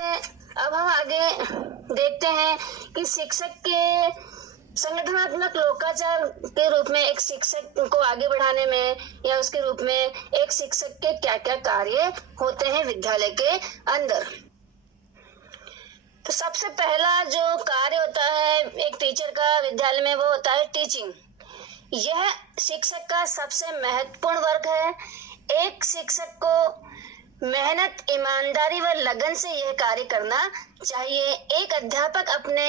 अब हम आगे देखते हैं कि शिक्षक के संगठनात्मक लोकाचार के रूप में एक शिक्षक को आगे बढ़ाने में या उसके रूप में एक शिक्षक के क्या क्या कार्य होते हैं विद्यालय के अंदर। तो सबसे पहला जो कार्य होता है एक टीचर का विद्यालय में, वो होता है टीचिंग। यह शिक्षक का सबसे महत्वपूर्ण वर्क है। एक शिक्षक को मेहनत, ईमानदारी व लगन से यह कार्य करना चाहिए। एक अध्यापक अपने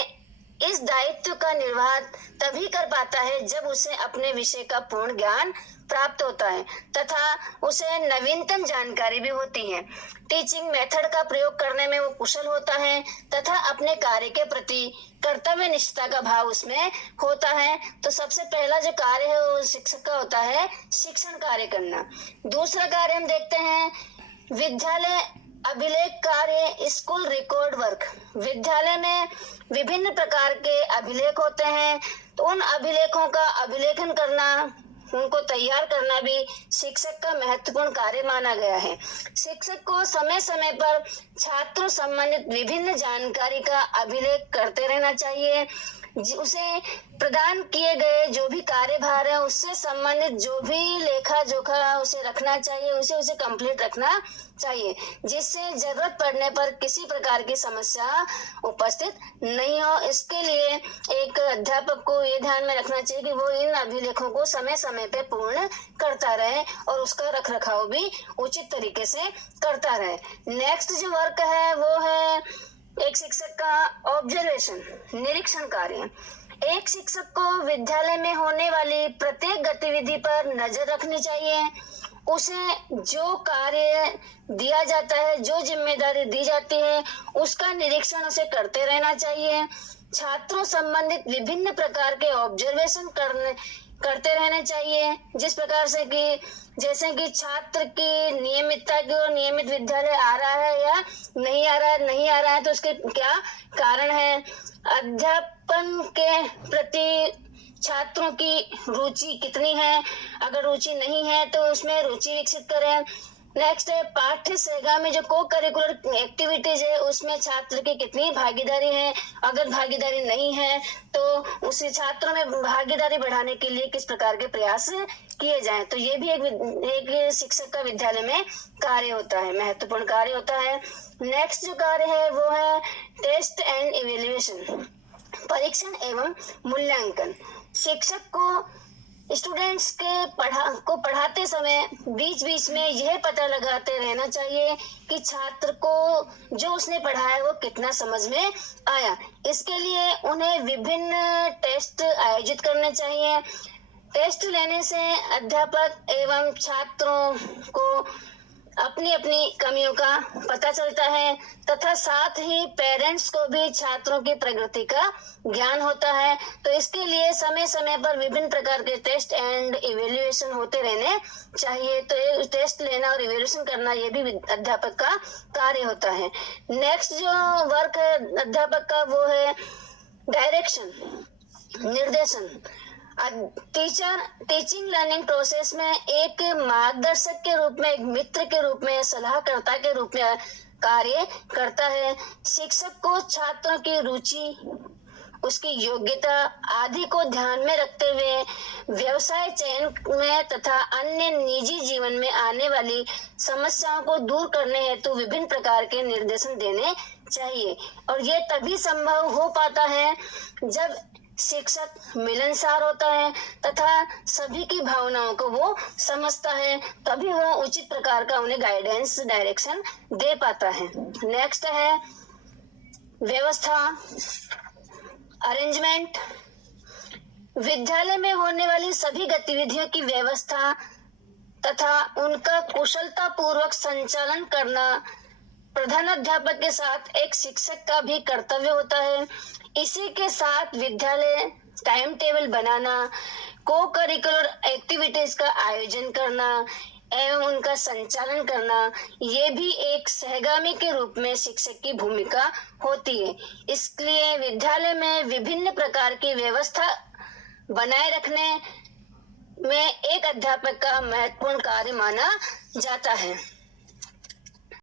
इस दायित्व का निर्वाह तभी कर पाता है जब उसे अपने विषय का पूर्ण ज्ञान प्राप्त होता है तथा उसे नवीनतम जानकारी भी होती है। टीचिंग मेथड का प्रयोग करने में वो कुशल होता है तथा अपने कार्य के प्रति कर्तव्य निष्ठा का भाव उसमें होता है। तो सबसे पहला जो कार्य है वो शिक्षक का होता है शिक्षण कार्य करना। दूसरा कार्य हम देखते हैं विद्यालय अभिलेख कार्य, स्कूल रिकॉर्ड वर्क। विद्यालय में विभिन्न प्रकार के अभिलेख होते हैं, तो उन अभिलेखों का अभिलेखन करना, उनको तैयार करना भी शिक्षक का महत्वपूर्ण कार्य माना गया है। शिक्षक को समय समय पर छात्रों संबंधित विभिन्न जानकारी का अभिलेख करते रहना चाहिए। उसे प्रदान किए गए जो भी कार्यभार है उससे संबंधित जो भी लेखा जोखा उसे रखना चाहिए, उसे कंप्लीट रखना चाहिए, जिससे जरूरत पड़ने पर किसी प्रकार की समस्या उपस्थित नहीं हो। इसके लिए एक अध्यापक को ये ध्यान में रखना चाहिए कि वो इन अभिलेखों को समय समय पे पूर्ण करता रहे और उसका रख रखाव भी उचित तरीके से करता रहे। नेक्स्ट जो वर्क है वो है एक शिक्षक का ऑब्जर्वेशन, निरीक्षण कार्य। एक शिक्षक को विद्यालय में होने वाली प्रत्येक गतिविधि पर नजर रखनी चाहिए। उसे जो कार्य दिया जाता है, जो जिम्मेदारी दी जाती है, उसका निरीक्षण उसे करते रहना चाहिए। छात्रों संबंधित विभिन्न प्रकार के ऑब्जर्वेशन करते रहने चाहिए, जिस प्रकार से कि जैसे कि छात्र की नियमितता की और नियमित विद्यालय आ रहा है या नहीं आ रहा है तो उसके क्या कारण है। अध्यापन के प्रति छात्रों की रुचि कितनी है, अगर रुचि नहीं है तो उसमें रुचि विकसित करें। नेक्स्ट है पाठ्य सेवा में जो को करिकुलर एक्टिविटीज है उसमें छात्र की कितनी भागीदारी है, अगर भागीदारी नहीं है तो उसे छात्रों में भागीदारी बढ़ाने के लिए किस प्रकार के प्रयास किए जाएं। तो ये भी एक शिक्षक का विद्यालय में कार्य होता है, महत्वपूर्ण कार्य होता है। नेक्स्ट जो कार्य है वो है टेस्ट एंड इवेल्युएशन, परीक्षण एवं मूल्यांकन। शिक्षक को स्टूडेंट्स को पढ़ाते समय बीच बीच में यह पता लगाते रहना चाहिए कि छात्र को जो उसने पढ़ा है वो कितना समझ में आया। इसके लिए उन्हें विभिन्न टेस्ट आयोजित करने चाहिए। टेस्ट लेने से अध्यापक एवं छात्रों को अपनी अपनी कमियों का पता चलता है तथा साथ ही पेरेंट्स को भी छात्रों की प्रगति का ज्ञान होता है। तो इसके लिए समय समय पर विभिन्न प्रकार के टेस्ट एंड इवेल्युएशन होते रहने चाहिए। तो टेस्ट लेना और इवेल्युएशन करना ये भी अध्यापक का कार्य होता है। नेक्स्ट जो वर्क है अध्यापक का वो है डायरेक्शन, निर्देशन। टीचिंग लर्निंग प्रोसेस में एक मार्गदर्शक के रूप में, एक मित्र के रूप में, सलाहकर्ता के रूप में कार्य करता है। शिक्षक को छात्रों की रुचि, उसकी योग्यता आदि को ध्यान में रखते हुए व्यवसाय चयन में तथा अन्य निजी जीवन में आने वाली समस्याओं को दूर करने हेतु विभिन्न प्रकार के निर्देशन देने चाहिए। और ये तभी संभव हो पाता है जब शिक्षक मिलनसार होता है तथा सभी की भावनाओं को वो समझता है, तभी वो उचित प्रकार का उन्हें गाइडेंस, डायरेक्शन दे पाता है। नेक्स्ट है व्यवस्था, अरेंजमेंट। विद्यालय में होने वाली सभी गतिविधियों की व्यवस्था तथा उनका कुशलता पूर्वक संचालन करना प्रधान अध्यापक के साथ एक शिक्षक का भी कर्तव्य होता है। इसी के साथ विद्यालय टाइम टेबल बनाना, को करिकुलर एक्टिविटीज का आयोजन करना एवं उनका संचालन करना, ये भी एक सहगामी के रूप में शिक्षक की भूमिका होती है। इसलिए विद्यालय में विभिन्न प्रकार की व्यवस्था बनाए रखने में एक अध्यापक का महत्वपूर्ण कार्य माना जाता है।